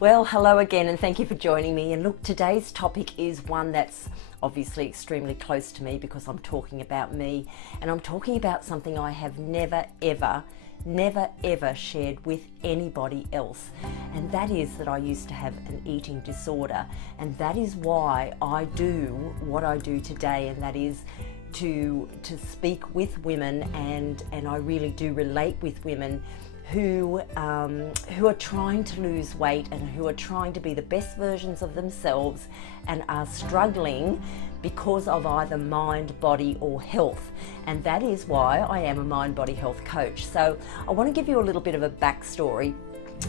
Well, hello again, and thank you for joining me. And look, today's topic is one that's obviously extremely close to me because I'm talking about me, and I'm talking about something I have never ever shared with anybody else, and that is that I used to have an eating disorder, and that is why I do what I do today, and that is to speak with women, and I really do relate with women who are trying to lose weight and who are trying to be the best versions of themselves and are struggling because of either mind, body or health. And that is why I am a mind, body, health coach. So I want to give you a little bit of a backstory,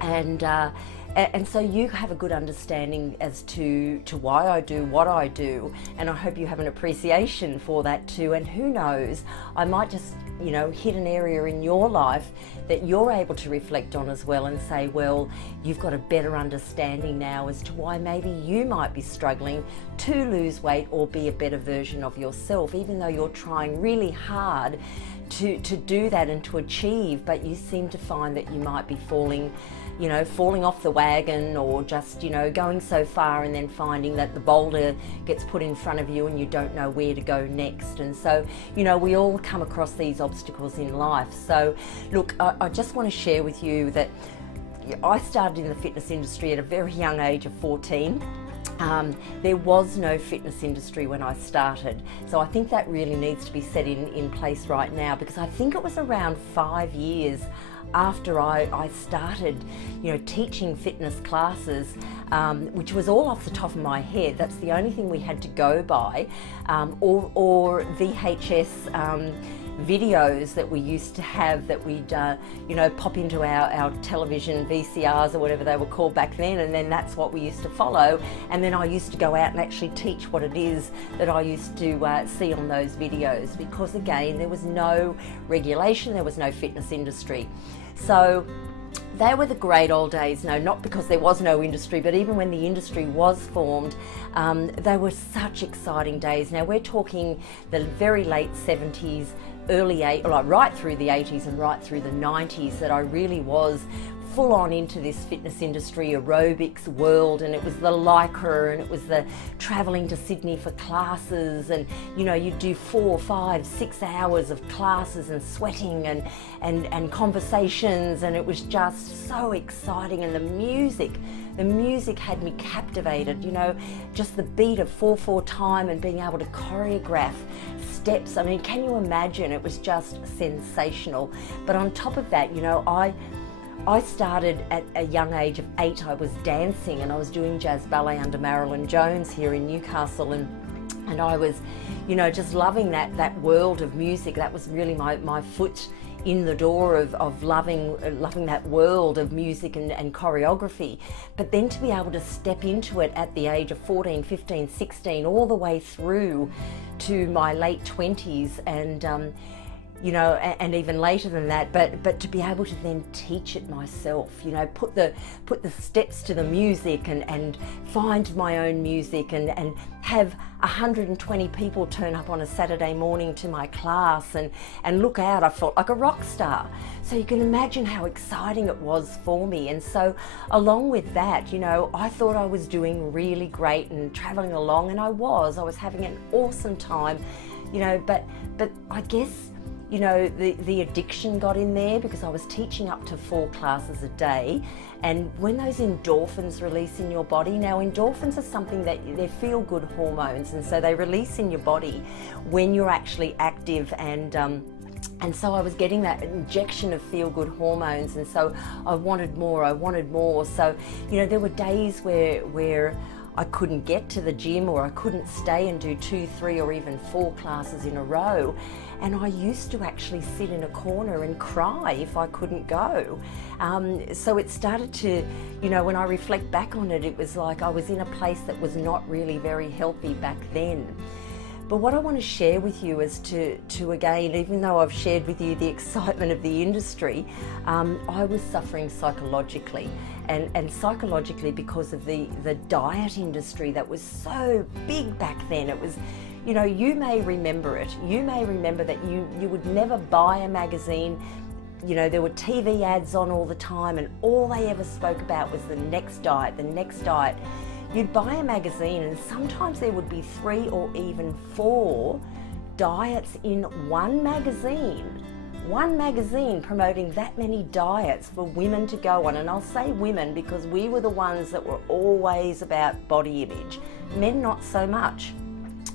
and so you have a good understanding as to why I do what I do, and I hope you have an appreciation for that too. And who knows, I might just hit an area in your life that you're able to reflect on as well and say, well, you've got a better understanding now as to why maybe you might be struggling to lose weight or be a better version of yourself, even though you're trying really hard to do that and to achieve, but you seem to find that you might be falling off the wagon, or just, going so far and then finding that the boulder gets put in front of you and you don't know where to go next. And so, we all come across these obstacles in life. So look, I just want to share with you that I started in the fitness industry at a very young age of 14. There was no fitness industry when I started, so I think that really needs to be set in place right now, because I think it was around 5 years after I started, teaching fitness classes, which was all off the top of my head. That's the only thing we had to go by, or VHS videos that we used to have that we'd pop into our television VCRs or whatever they were called back then, and then that's what we used to follow. And then I used to go out and actually teach what it is that I used to see on those videos, because again, there was no regulation, there was no fitness industry. So they were the great old days. No, not because there was no industry, but even when the industry was formed, they were such exciting days. Now we're talking the very late 70s, right through the 80s and right through the 90s, that I really was full on into this fitness industry, aerobics world, and it was the Lycra, and it was the travelling to Sydney for classes, and you'd do 4, 5, 6 hours of classes and sweating and conversations, and it was just so exciting. And the music had me captivated, just the beat of 4/4 time and being able to choreograph steps. I mean, can you imagine? It was just sensational. But on top of that, I started at a young age of 8. I was dancing, and I was doing jazz ballet under Marilyn Jones here in Newcastle, and I was, just loving that world of music. That was really my foot in the door of loving that world of music and choreography. But then to be able to step into it at the age of 14, 15, 16, all the way through to my late 20s, and and even later than that, but to be able to then teach it myself, put the steps to the music and find my own music, and have 120 people turn up on a Saturday morning to my class, and look out, I felt like a rock star. So you can imagine how exciting it was for me. And so along with that, I thought I was doing really great and traveling along, and I was having an awesome time, but I guess the addiction got in there, because I was teaching up to 4 classes a day. And when those endorphins release in your body, now endorphins are something that they're feel-good hormones, and so they release in your body when you're actually active, and so I was getting that injection of feel-good hormones, and so I wanted more. So, there were days where I couldn't get to the gym, or I couldn't stay and do 2, 3 or even 4 classes in a row. And I used to actually sit in a corner and cry if I couldn't go. So it started to, when I reflect back on it, it was like I was in a place that was not really very healthy back then. But what I want to share with you is to again, even though I've shared with you the excitement of the industry, I was suffering psychologically, and psychologically because of the diet industry that was so big back then. It was, you may remember it. You may remember that you would never buy a magazine you know, there were TV ads on all the time, and all they ever spoke about was the next diet, the next diet. You'd buy a magazine and sometimes there would be 3 or even 4 diets in one magazine. One magazine promoting that many diets for women to go on. And I'll say women because we were the ones that were always about body image. Men, not so much.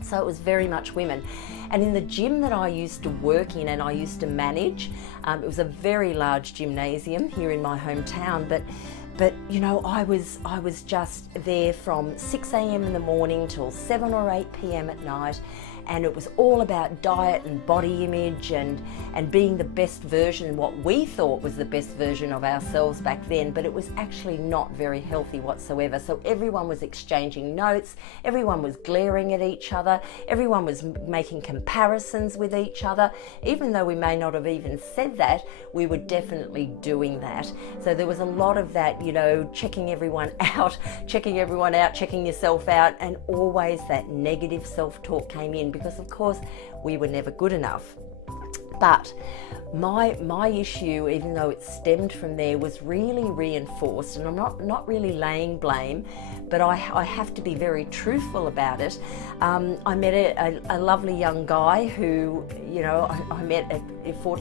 So it was very much women. And in the gym that I used to work in and I used to manage, it was a very large gymnasium here in my hometown, but you know, I was just there from 6 a.m. in the morning till 7 or 8 p.m. at night, and it was all about diet and body image and being the best version, what we thought was the best version of ourselves back then, but it was actually not very healthy whatsoever. So everyone was exchanging notes, everyone was glaring at each other, everyone was making comparisons with each other. Even though we may not have even said that, we were definitely doing that. So there was a lot of that, you know, checking everyone out, checking yourself out, and always that negative self-talk came in, because of course we were never good enough. But my issue, even though it stemmed from there, was really reinforced, and I'm not really laying blame, but I have to be very truthful about it. I met a lovely young guy who, you know, I met at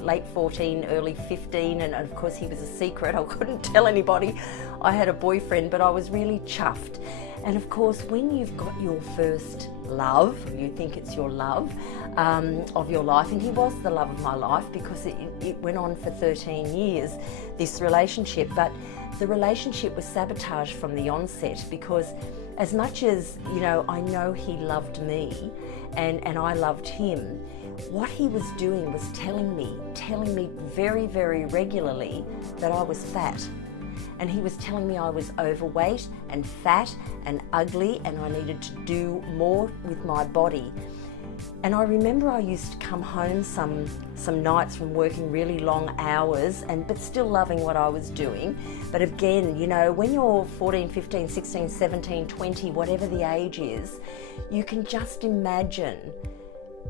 late 14, early 15, and of course he was a secret. I couldn't tell anybody I had a boyfriend, but I was really chuffed. And of course, when you've got your first love, you think it's your love of your life, and he was the love of my life because it went on for 13 years, this relationship. But the relationship was sabotaged from the onset, because as much as, you know, I know he loved me and I loved him, what he was doing was telling me very, very regularly that I was fat. And he was telling me I was overweight and fat and ugly, and I needed to do more with my body. And I remember I used to come home some nights from working really long hours, but still loving what I was doing. But again, you know, when you're 14, 15, 16, 17, 20, whatever the age is, you can just imagine,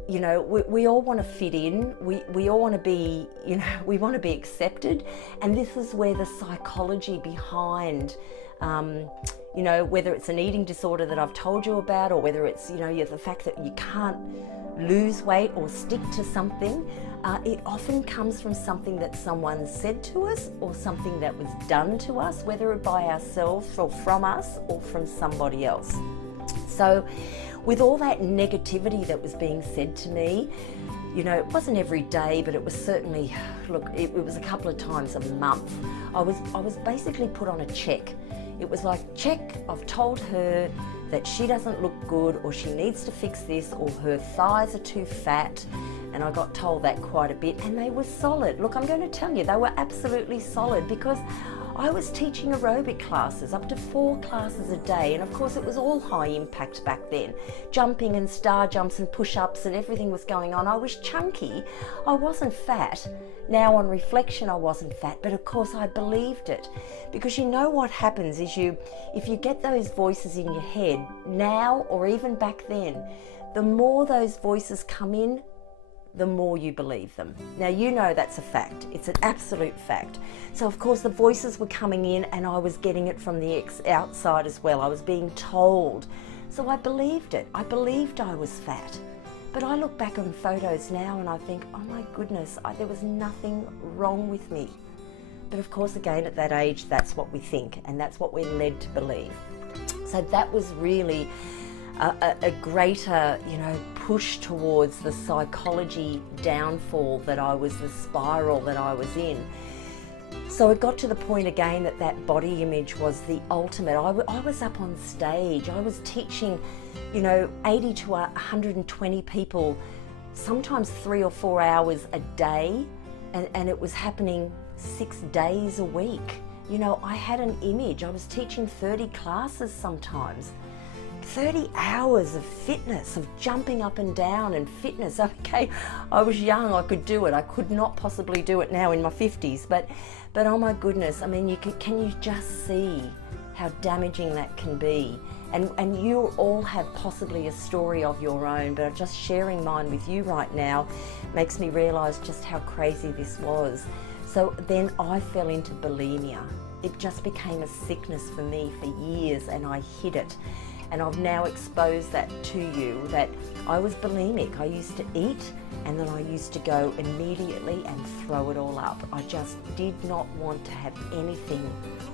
you know, we all want to fit in, we all want to be, you know, we want to be accepted. And this is where the psychology behind, you know, whether it's an eating disorder that I've told you about, or whether it's, you know, the fact that you can't lose weight or stick to something, it often comes from something that someone said to us or something that was done to us, whether it by ourselves or from us or from somebody else. So with all that negativity that was being said to me, you know, it wasn't every day, but it was certainly, look, it was a couple of times a month. I was basically put on a check. It was like, check, I've told her that she doesn't look good, or she needs to fix this, or her thighs are too fat. And I got told that quite a bit, and they were solid. Look, I'm going to tell you, they were absolutely solid, because I was teaching aerobic classes, up to 4 classes a day, and of course it was all high impact back then. Jumping and star jumps and push-ups and everything was going on. I was chunky, I wasn't fat. Now on reflection I wasn't fat, but of course I believed it. Because you know what happens is if you get those voices in your head, now or even back then, the more those voices come in, the more you believe them. Now you know that's a fact, it's an absolute fact. So of course the voices were coming in, and I was getting it from the outside as well. I was being told. So I believed it. I believed I was fat. But I look back on photos now and I think, oh my goodness, there was nothing wrong with me. But of course again at that age, that's what we think, and that's what we're led to believe. So that was really a greater, you know, push towards the psychology downfall that I was, the spiral that I was in. So it got to the point again that body image was the ultimate. I was up on stage, I was teaching, you know, 80 to 120 people, sometimes 3 or 4 hours a day, and it was happening 6 days a week. You know, I had an image. I was teaching 30 classes sometimes. 30 hours of fitness, of jumping up and down and fitness. Okay, I was young, I could do it. I could not possibly do it now in my 50s, but oh my goodness, I mean, can you just see how damaging that can be? And you all have possibly a story of your own, but just sharing mine with you right now makes me realise just how crazy this was. So then I fell into bulimia. It just became a sickness for me for years, and I hid it. And I've now exposed that to you, that I was bulimic. I used to eat and then I used to go immediately and throw it all up. I just did not want to have anything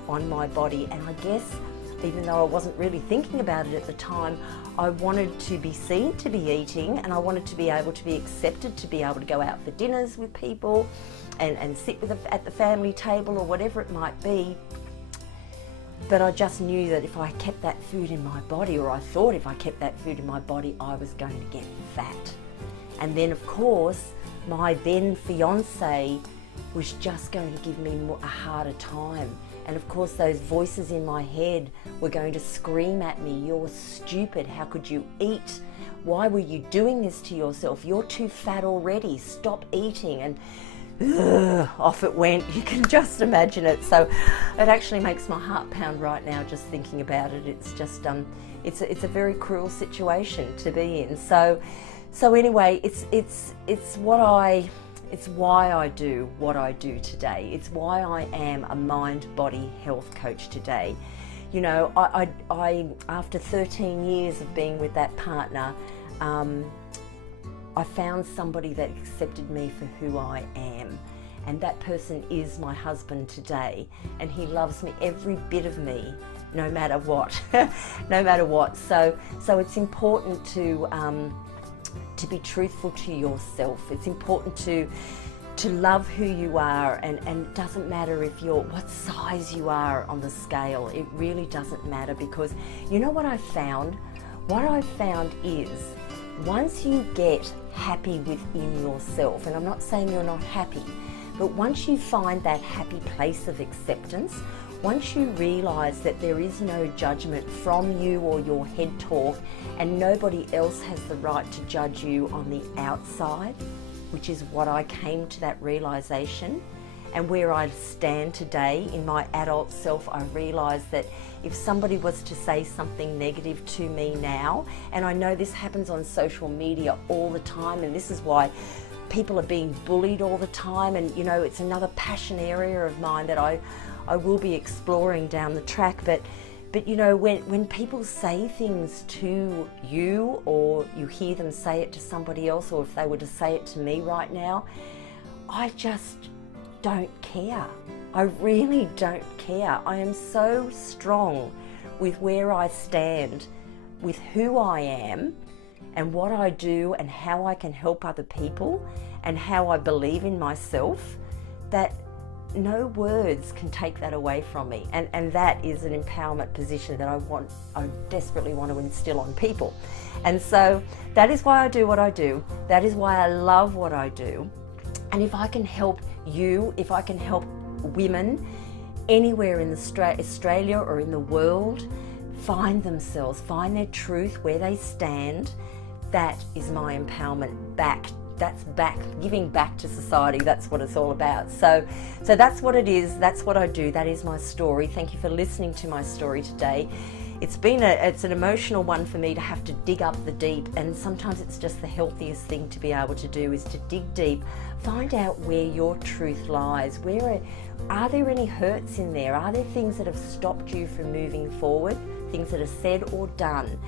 on my body. And I guess, even though I wasn't really thinking about it at the time, I wanted to be seen to be eating, and I wanted to be able to be accepted, to be able to go out for dinners with people and sit at the family table or whatever it might be. But I just knew that if I kept that food in my body, or I thought if I kept that food in my body, I was going to get fat. And then of course, my then fiance was just going to give me a harder time. And of course, those voices in my head were going to scream at me, "You're stupid, how could you eat? Why were you doing this to yourself? You're too fat already, stop eating." And off it went. You can just imagine it. So it actually makes my heart pound right now just thinking about it. It's just it's a very cruel situation to be in. So anyway, it's why I do what I do today. It's why I am a mind-body health coach today. You know, I after 13 years of being with that partner, I found somebody that accepted me for who I am, and that person is my husband today, and he loves me, every bit of me, no matter what, no matter what. So it's important to be truthful to yourself. It's important to love who you are, and it doesn't matter if what size you are on the scale. It really doesn't matter, because you know what I found? What I found is, once you get happy within yourself, and I'm not saying you're not happy, but once you find that happy place of acceptance, once you realise that there is no judgment from you or your head talk, and nobody else has the right to judge you on the outside, which is what I came to that realisation. And where I stand today in my adult self, I realise that if somebody was to say something negative to me now, and I know this happens on social media all the time, and this is why people are being bullied all the time, and you know, it's another passion area of mine that I will be exploring down the track. But you know, when people say things to you, or you hear them say it to somebody else, or if they were to say it to me right now, I just don't care. I really don't care. I am so strong with where I stand, with who I am and what I do and how I can help other people and how I believe in myself, that no words can take that away from me. And that is an empowerment position that I desperately want to instill on people. And so that is why I do what I do. That is why I love what I do. And if I can help you, if I can help women anywhere in Australia or in the world find themselves, find their truth, where they stand, that is my empowerment back. That's back, giving back to society. That's what it's all about. So that's what it is. That's what I do. That is my story. Thank you for listening to my story today. It's an emotional one for me to have to dig up the deep, and sometimes it's just the healthiest thing to be able to do, is to dig deep, find out where your truth lies. Are there any hurts in there? Are there things that have stopped you from moving forward? Things that are said or done?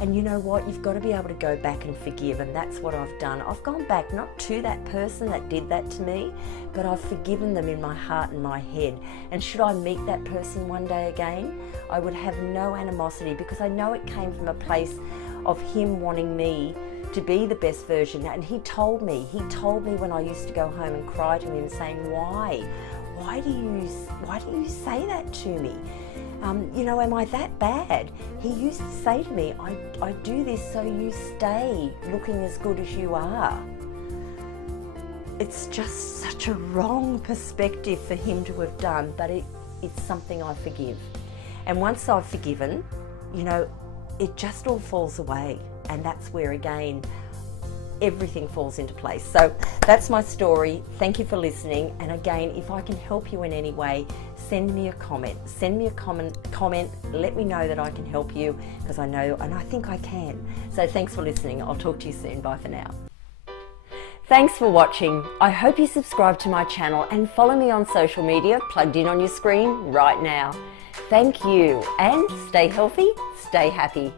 And you know what? You've got to be able to go back and forgive, and that's what I've done. I've gone back, not to that person that did that to me, but I've forgiven them in my heart and my head. And should I meet that person one day again, I would have no animosity, because I know it came from a place of him wanting me to be the best version. And he told me when I used to go home and cry to him, saying, why do you say that to me? You know, am I that bad? He used to say to me, I do this so you stay looking as good as you are. It's just such a wrong perspective for him to have done, but it's something I forgive. And once I've forgiven, you know, it just all falls away. And that's where, again, everything falls into place. So that's my story. Thank you for listening. And again, if I can help you in any way, send me a comment. Send me a comment. Let me know that I can help you, because I know and I think I can. So thanks for listening. I'll talk to you soon. Bye for now. Thanks for watching. I hope you subscribe to my channel and follow me on social media plugged in on your screen right now. Thank you, and stay healthy, stay happy.